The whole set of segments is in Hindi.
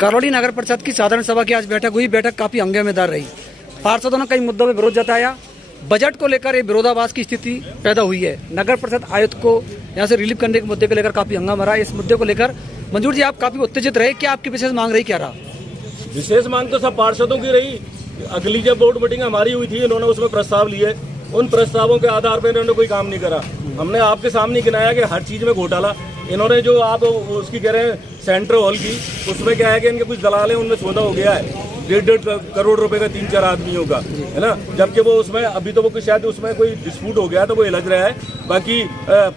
करौली नगर परिषद की साधारण सभा की आज बैठक हुई। बैठक काफी हंगामेदार रही। पार्षदों ने कई मुद्दों में विरोध जताया। बजट को लेकर एक विरोधाभास की स्थिति पैदा हुई है। नगर परिषद आयुक्त को यहाँ से रिलीव करने के मुद्दे को लेकर काफी हंगामा रहा। इस मुद्दे को लेकर मंजूर जी आप काफी उत्तेजित रहे, क्या आपकी विशेष मांग रही, क्या रहा? विशेष मांग तो सब पार्षदों की रही। अगली जब बोर्ड मीटिंग हमारी हुई थी, इन्होंने उसमें प्रस्ताव लिए, उन प्रस्तावों के आधार पर इन्होंने कोई काम नहीं करा। हमने आपके सामने गिनाया कि हर चीज में घोटाला। इन्होंने जो आप उसकी कह रहे हैं सेंटर हॉल की, उसमें क्या है कि इनके कुछ दलाल हैं, उनमें सौदा हो गया है 1.5 करोड़ रुपए का 3-4 आदमियों का, है ना। जबकि वो उसमें अभी तो वो शायद उसमें कोई डिस्प्यूट हो गया तो वो हिलझ रहा है। बाकी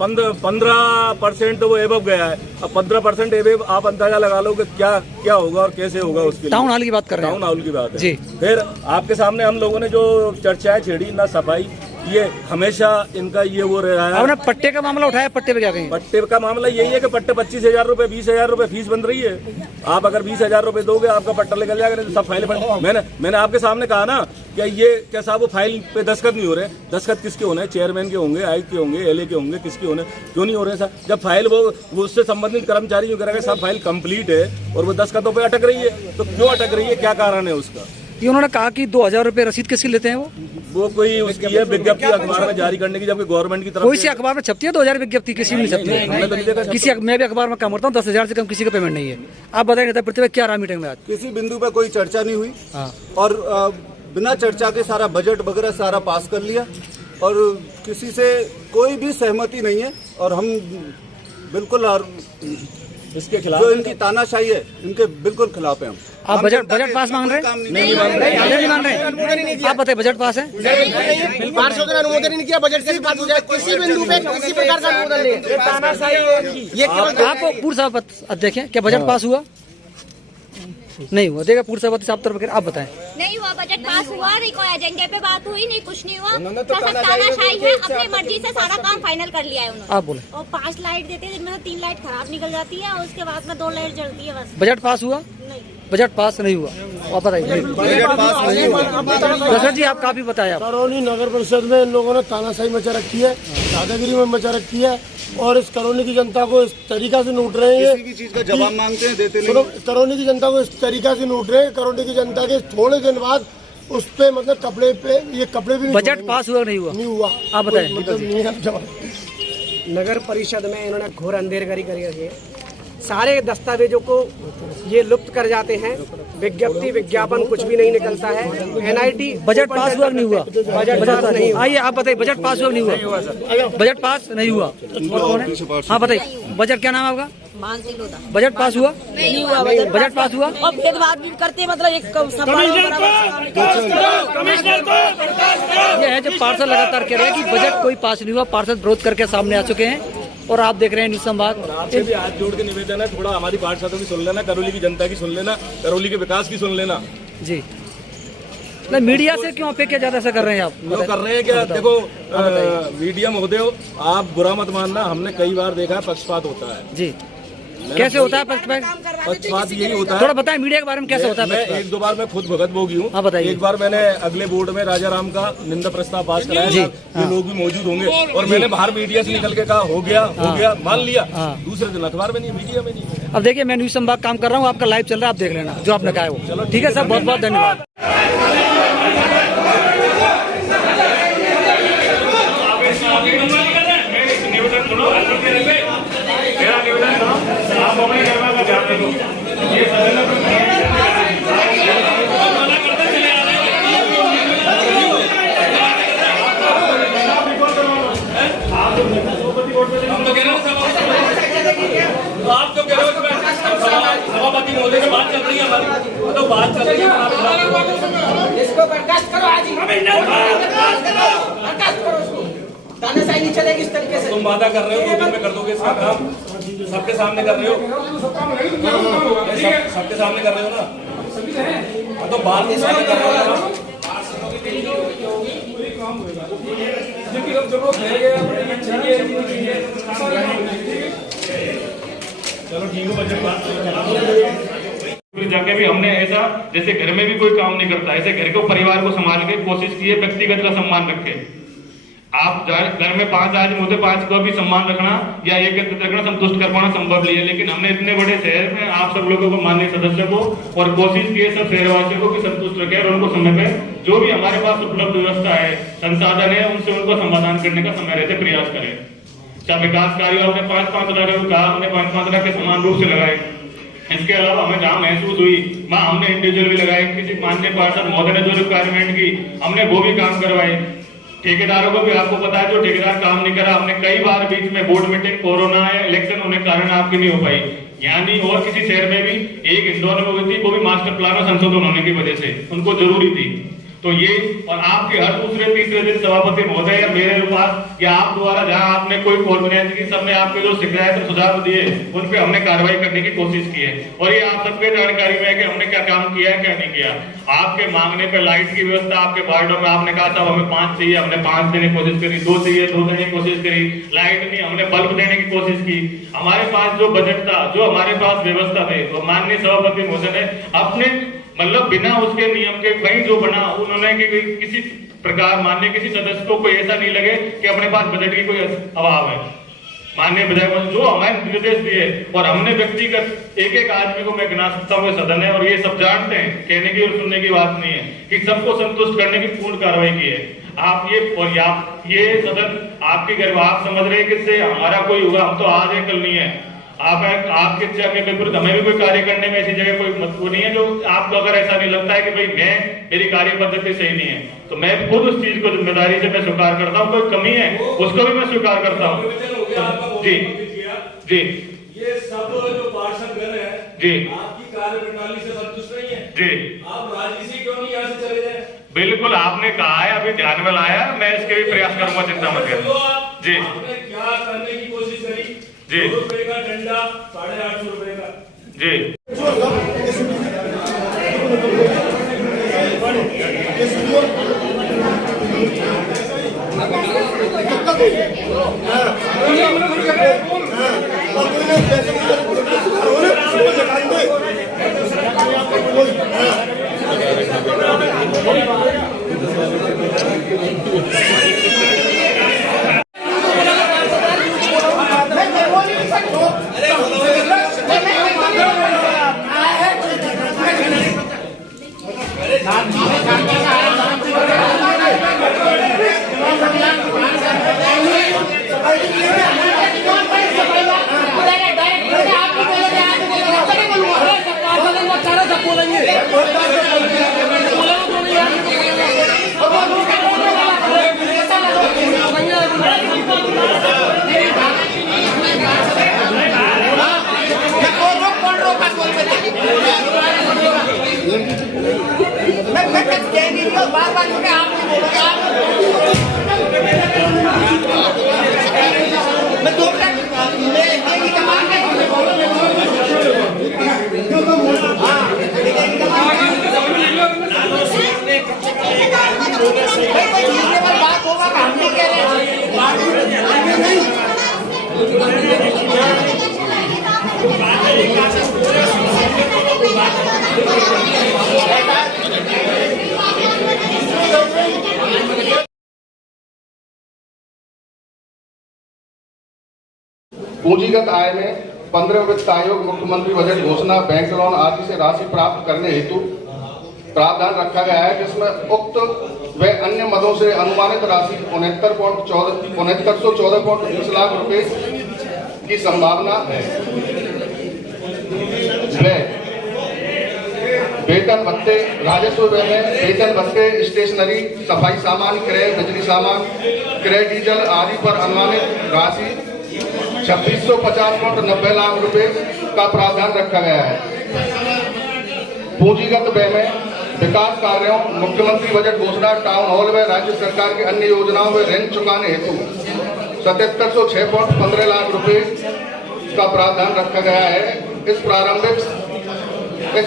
15% तो वो एबव गया है। अब 15% एबव आप अंदाजा लगा लो कि क्या होगा और कैसे होगा। उसके टाउन हॉल की बात कर रहे हैं? टाउन हॉल की बात है जी। फिर आपके सामने हम लोगों ने जो चर्चाएं छेड़ी, ना सफाई, ये हमेशा इनका ये वो रहा है। आपने पट्टे का मामला उठाया, पट्टे पे क्या कहेंगे? पट्टे का मामला यही है कि पट्टे 25,000 रुपए 20,000 रुपए फीस बन रही है। आप अगर 20,000 रुपए दोगे आपका पट्टा निकल जाएगा, सब फाइल मैंने आपके सामने कहा ना कि ये क्या साहब वो फाइल पे दस्तखत नहीं हो रहे। दस्तखत किसके होने? चेयरमैन के होंगे, आयुक्त के होंगे, एलए के होंगे, किसके होने? क्यों नहीं हो रहे सर? जब फाइल वो उससे संबंधित कर्मचारी जो करेगा साहब फाइल कंप्लीट है और वो दस्तखतों पे अटक रही है, तो क्यों अटक रही है, क्या कारण है उसका? ये उन्होंने कहा कि 2,000 रुपए रसीद किसकी लेते हैं? वो कोई उसकी है विज्ञप्ति अखबार में जारी करने की, जबकि गवर्नमेंट की तरफ कोई सी अखबार में छपती है 2,000 विज्ञप्ति? किसी में नहीं छपती है। किसी मैं भी अखबार में काम करता हूँ, 10,000 से कम किसी का पेमेंट नहीं है। आप बताइए नेता प्रतिभा, क्या रहा मीटिंग में आज? किसी बिंदु पे कोई चर्चा नहीं हुई और बिना चर्चा के सारा बजट वगैरह सारा पास कर लिया और किसी से कोई भी सहमति नहीं है। और हम बिल्कुल इसके खिलाफ, जो इनकी तानाशाही है, इनके बिल्कुल खिलाफ है। आप बजट पास मांग रहे हैं? नहीं मान रहे। आप बताइए बजट पास है? पार्षदों ने अनुमोदन नहीं किया, बजट से पास हो जाए किसी बिंदु पे किसी प्रकार का अनुमोदन नहीं। ये आपको पूर्व सभापति अध्यक्ष हैं, क्या बजट पास हुआ? नहीं हुआ। देखा पूर्व सभापति साहब तरफ, आप बताएं। नहीं हुआ, बजट पास हुआ नहीं, कोई एजेंडे पे बात हुई नहीं, कुछ नहीं हुआ। तानाशाही है, अपनी मर्जी से सारा काम फाइनल कर लिया है उन्होंने। आप बोले। और 5 लाइट देते हैं, जिनमें से 3 लाइट खराब निकल जाती है और उसके बाद में 2 लाइट जलती है बस। बजट पास हुआ? नहीं, बजट पास नहीं हुआ। आप बताइए। दशरथ जी आप काफी बताया। करौली नगर परिषद में इन लोगों ने तानाशाही मचा रखी है, दादागिरी में मचा रखी है और इस करौली की जनता को इस तरीका से लूट रहे हैं। किसी की चीज का जवाब मांगते हैं, देते नहीं। करौली की जनता को इस तरीका से लूट रहे हैं। करौली की जनता के थोड़े दिन बाद उस पे मतलब कपड़े पे ये कपड़े भी बजट पास हुआ नहीं हुआ? नहीं हुआ। आप बताएं। मतलब नहीं है जवाब। नगर परिषद में इन्होंने घोर अंधेरकारी करके सारे दस्तावेजों को ये लुप्त कर जाते हैं। विज्ञप्ति विज्ञापन कुछ भी नहीं निकलता है। एनआईटी बजट पास हुआ नहीं हुआ? बजट पास नहीं हुआ। आइए आप बताइए, बजट पास हुआ नहीं हुआ? बजट पास नहीं हुआ। हाँ बताइए, बजट क्या नाम है आपका? बजट पास हुआ? नहीं हुआ। बजट पास हुआ और भेदभाव भी करते, मतलब एक ये है जो पार्षद लगातार कह रहे हैं कि बजट कोई पास नहीं हुआ। पार्षद विरोध करके सामने आ चुके हैं और आप देख रहे हैं न्यूज़ संवाद। आपसे भी हाथ जोड़ के निवेदन है, थोड़ा हमारी पार्षदों की सुन लेना, करौली की जनता की सुन लेना, करौली के विकास की सुन लेना जी। नहीं, मीडिया से क्यों अपेक्षा ज्यादा ऐसा कर रहे हैं आप? क्यों कर रहे हैं? क्या देखो मीडिया महोदय, आप बुरा मत मानना, हमने कई बार देखा है पक्षपात होता है जी। कैसे होता है पक्षपात? यही होता है, थोड़ा बताएं मीडिया के बारे में कैसे होता है? मैं 1-2 बार मैं खुद भगत भोगी हूँ। हाँ बताइए। एक बार मैंने अगले बोर्ड में राजा राम का निंदा प्रस्ताव पास कराया, ये लोग भी मौजूद होंगे, और मैंने बाहर मीडिया से निकल के कहा हो गया मान लिया। दूसरे दिन अखबार में नहीं, मीडिया में नहीं। अब देखिए मैं न्यूज़ संवाद काम कर रहा हूँ, आपका लाइव चल रहा है, आप देख लेना जो आपने कहा है वो। चलो ठीक है सर, बहुत बहुत धन्यवाद। आप तो कह रहे हो सभापति महोदय से बात चल रही है हमारी, तो बात चल रही है। इसको बर्खास्त करो आज ही, बर्खास्त करो इसको। तानाशाही नहीं चलेगी इस तरीके से। तुम वादा कर रहे हो 2 दिन में कर दोगे इसका काम, सबके सामने कर रहे हो, सबके सामने कर रहे हो ना, तो बात कर रहे हो ना। चलो ठीक है, बजट बात जाके भी हमने ऐसा जैसे घर में भी कोई काम नहीं करता, ऐसे घर को परिवार को संभाल के कोशिश की है, व्यक्तिगत का सम्मान रखे। आप घर में 5 आदमी होते, 5 को भी सम्मान रखना या एकत्रित रखना, संतुष्ट कर पाना संभव नहीं है। लेकिन हमने इतने बड़े शहर में आप सब लोगों को, माननीय सदस्य को, और कोशिश की है सब शहरवासियों को कि संतुष्ट रखें और उनको समय पे जो भी हमारे पास उपलब्ध व्यवस्था है, संसाधन है, उनसे उनको समाधान करने का समय रहते प्रयास करें। चाहे विकास कार्य हमने 5-5 लाख कहा, हमने 5-5 लाख के समान रूप से लगाए। इसके अलावा हमें जहाँ महसूस हुई वहाँ हमने इंडिविजुअल भी लगाए। किसी माननीय पार्षद महोदय ने जो रिक्वायरमेंट की हमने वो भी काम करवाए। ठेकेदारों को भी आपको पता है जो ठेकेदार काम नहीं करा, हमने कई बार बीच में बोर्ड मीटिंग, कोरोना या इलेक्शन होने के कारण आपकी नहीं हो पाई। यहाँ नहीं, और किसी शहर में भी एक इंदौर में हुई थी, वो भी मास्टर प्लान में संशोधन होने की वजह से उनको जरूरी थी। तो ये और आपके हर दूसरे तीसरे दिन सभापति महोदय या मेरे पास या आप द्वारा जहां आपने कोई कॉर्पोरेशन की सबने आपके जो शिकायत और सुझाव दिए उन पे हमने कार्रवाई करने की कोशिश की है। और ये आप सबके जानकारी में है कि हमने क्या काम किया है क्या नहीं किया। आपके मांगने पे लाइट की व्यवस्था आपके वार्डों में आपने कहा था हमें 5 चाहिए, हमने 5 देने की कोशिश करी, 2 चाहिए 2 देने की कोशिश करी, लाइट नहीं हमने बल्ब देने की कोशिश की। हमारे पास जो बजट था, जो हमारे पास व्यवस्था थी, तो माननीय सभापति महोदय ने अपने मतलब बिना उसके नियम के कहीं जो बना उन्होंने किसी प्रकार माननीय किसी सदस्य को कोई ऐसा नहीं लगे कि अपने पास बजट की कोई अभाव है। माननीय विधायक जो हमारे निर्देश दिए और हमने व्यक्तिगत एक आदमी को मैं गिना सकता हूँ सदन है, और ये सब जानते हैं, कहने की और सुनने की बात नहीं है कि सबको संतुष्ट करने की पूर्ण कार्रवाई की है। आप ये और ये सदन आपकी गर्व, आप समझ रहे हैं कि इससे हमारा कोई होगा, हम तो आज है कल नहीं है। आपके इच्छा के विपरीत हमें भी कोई कार्य करने में ऐसी जगह कोई वो नहीं है जो आपको अगर ऐसा नहीं लगता है कि भाई मेरी कार्य पद्धति सही नहीं है, तो मैं खुद उस चीज को जिम्मेदारी से मैं स्वीकार करता हूँ। कोई कमी है उसको भी मैं स्वीकार करता हूँ। जी जी, ये सब जो पार्षदगण है जी आपकी कार्य प्रणाली से संतुष्ट नहीं है जी, आप राजनीति क्यों नहीं यहाँ से चले जाए? बिल्कुल आपने कहा है, अभी ध्यान में लाया, मैं इसके भी प्रयास करूंगा, चिंता मत करिए। जी आपने क्या करने की कोशिश करी? जी 2 रुपए का डंडा 850 रुपए का। जी पूंजीगत आय में 15 वित्त आयोग मुख्यमंत्री बजट घोषणा, बैंक लोन आदि से राशि प्राप्त करने हेतु प्रावधान रखा गया है, जिसमें उक्त व अन्य मदों से अनुमानित राशि 6914.20 लाख रुपए की संभावना है। वेतन भत्ते, राजस्व व्यय में वेतन भत्ते, स्टेशनरी, सफाई सामान क्रय, बिजली सामान क्रय, डीजल आदि पर अनुमानित राशि 2650.90 लाख रुपए का प्रावधान रखा गया है। पूंजीगत व्यय में विकास कार्यों, मुख्यमंत्री बजट घोषणा, टाउन हॉल व राज्य सरकार की अन्य योजनाओं में ऋण चुकाने हेतु 7706.15 लाख रुपए का प्रावधान रखा गया है। इस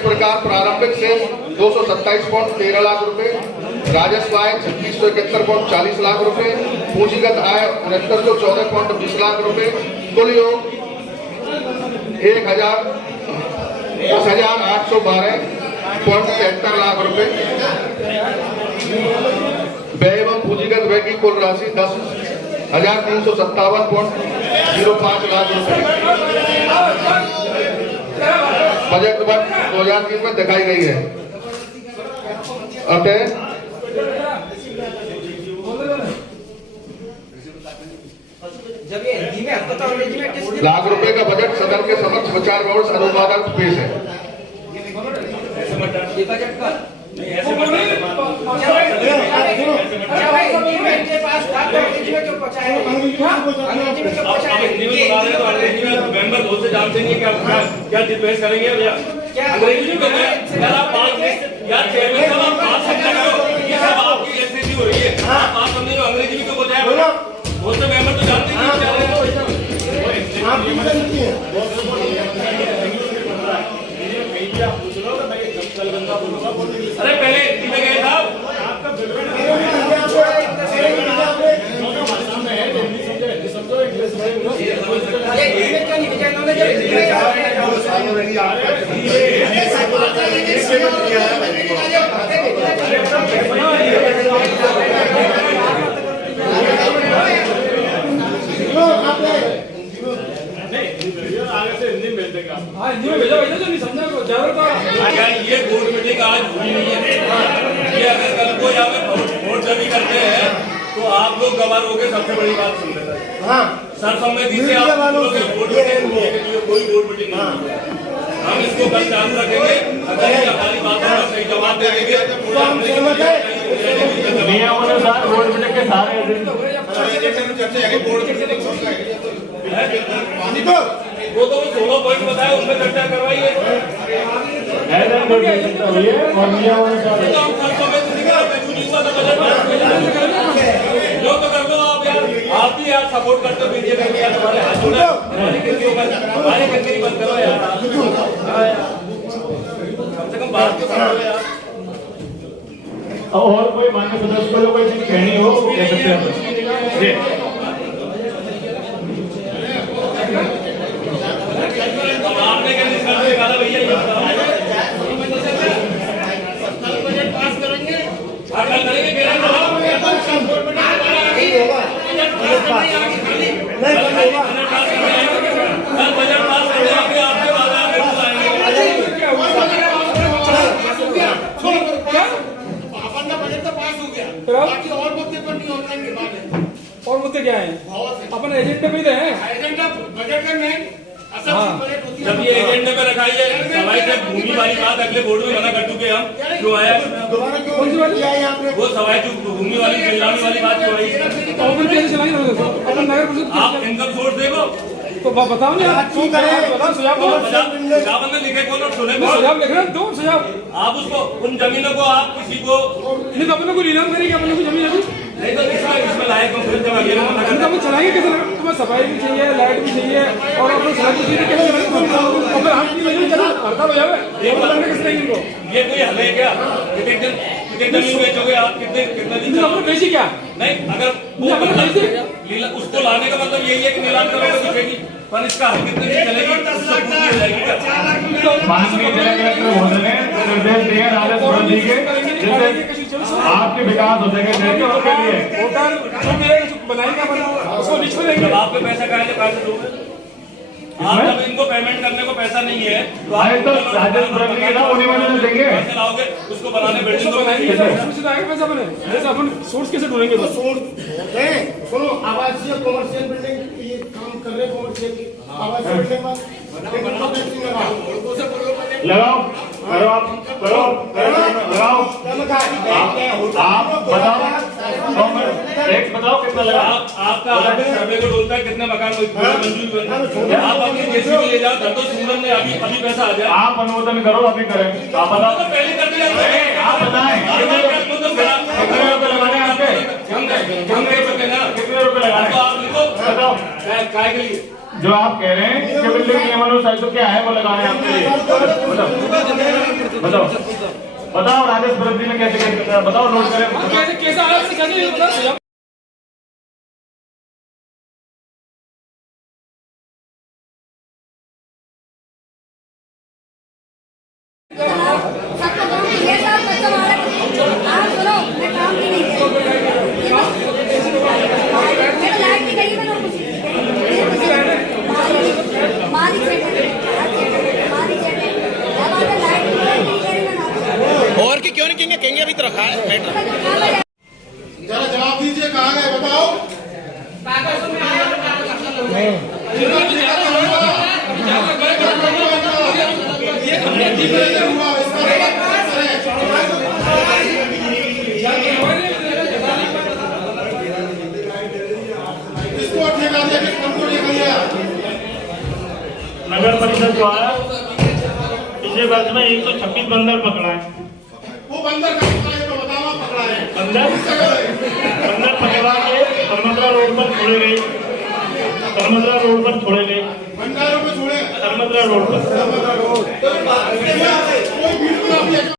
प्रकार प्रारंभिक से 227.13 लाख रुपए, राजस्व आय 3671.40 लाख रुपए, पूंजीगत आय 6914.20 लाख रुपए, कुल योग 10,812.73 लाख रुपए। व्यय एवं पूंजीगत व्यय की कुल राशि 10,357.05 लाख रुपए बजट वर्ष 2003 में दिखाई गई है। अतः लाख रुपए का बजट सदन के समक्ष विचार विमर्श अनुवादार्थ पेश है। मेंबर बहुत से जानते नहीं क्या क्या डिबेट करेंगे अंग्रेजी में यार चेयरमैन साहब आप बात समझा करो, ये सब आपकी एसएससी हो रही है, आप बात समझे जो अंग्रेजी में क्यों बजाय बहुत से मेंबर तो जानते नहीं क्या है। अरे पहले हिंदी में गए साहब ये बोर्ड मीटिंग आज हुई नहीं है। ये अगर कल को यहाँ पे वोट जमी करते हैं तो आप लोग गवार हो गए। सबसे बड़ी बात सुन लेते हैं सर्वसम्मति से आप वोट कोई बोर्ड मीटिंग नहीं है। हम इसको कल चालू रखेंगे। अगर ये हमारी बातों का सही जवाब दे देंगे बोर्ड मीटिंग के सारे वो तो 16 पॉइंट बताया उनमें चर्चा करवाइए। जो तो कर लो आप यार, आप भी यार सपोर्ट करते हो बीजेपी में यार, तुम्हारे हाथ जोड़े हमारी करके बंद करो यार। कम से कम बात तो करो यार। और कोई मान्य सदस्य को कोई चीज कहनी हो कह सकते हैं। आपने क्या निकाला भैया ये बजट पास करेंगे बजट पास करने आपके बजट तो पास हो गया, बाकी और मुद्दे पर नहीं ऑनलाइन के बाद है। और मुद्दे क्या है? अपन एजेंडे पे हैं, एजेंडा बजट का मेन जब ये एजेंडे पे रखाई है। सवाई से भूमि वाली बात अगले बोर्ड में मना कर चुके हम। क्यों आया वो सवाई जो भूमि वाली नीलामी वाली बात क्यों आई? आप इनकम सोर्स देखो तो बताओ ना सुझाव में लिखे कौन और सुने सुझाव लिख रहे दो सुझाव। आप उसको उन जमीनों को आप किसी को नहीं तो अपने को नीलाम करेंगे, अपने को जमीन अभी नहीं तो इसमें लाए कंप्लेंट जमा किया हम चलाएंगे कैसे? तुम्हें सफाई भी चाहिए, लाइट भी चाहिए और अपने सड़क भी चाहिए, कैसे हड़ताल हो जाए कैसे इनको? ये कोई हल है क्या? कितने दिन बेचोगे आप? कितना दिन बेची क्या? नहीं अगर उसको लाने का मतलब यही है कि नीलाम करोगे बिकेगी, पर इसका हल कितने दिन चलेगी? माननीय जिला कलेक्टर महोदय ने निर्देश दिए राजस्व वृद्धि के, जिससे आपके विकास हो सके उसके लिए होटल बनाएंगे उसको लिस्ट में देंगे। आपके पैसा कहाँ से दोगे? आप जब इनको पेमेंट करने को पैसा नहीं है तो राजस्व वृद्धि के उन्हीं में देंगे। पैसे लाओगे उसको बनाने बिल्डिंग को बनाएंगे पैसा बने अपन सोर्स कैसे ढूंढेंगे? सुनो आवासीय कॉमर्शियल बिल्डिंग ये काम कर रहे कॉमर्शियल की आवासीय बिल्डिंग लगाओ करो आप लगाओ आप बताओ एक बताओ कितना लगा? आपका सर्वे को बोलता है कितने मकान मंजूर आप अपनी जेसी में ले जाओ। तो सूरन में अभी पैसा आ जाए। आप अनुमोदन करो, अभी करें। आप बताओ तो पहले कर दिया आप बताएं कितने रुपए लगाने आपके? कितने रुपए लगाने बताओ? काय के लिए जो आप कह रहे हैं कि बिल्डिंग नियमानुसार तो क्या है वो लगाने आपके लिए बताओ बताओ राजस्व वृद्धि में कैसे बताओ नोट करें। सुनो मैं काम भी नहीं नहीं कहेंगे अभी तो रखा है मैटर। जरा जवाब दीजिए, कहाँ गए बताओ। नगर परिषद द्वारा पिछले वर्ष में 126 बंदर पकड़ा है। वो बंदर का पकड़ा है तो बताओ, पकड़ा है बंदर पकड़ा के सरमद्रा रोड पर छोड़े गए। सरमद्रा रोड पर छोड़े गए। भंडारों में छोड़े, सरमद्रा रोड पर। कोई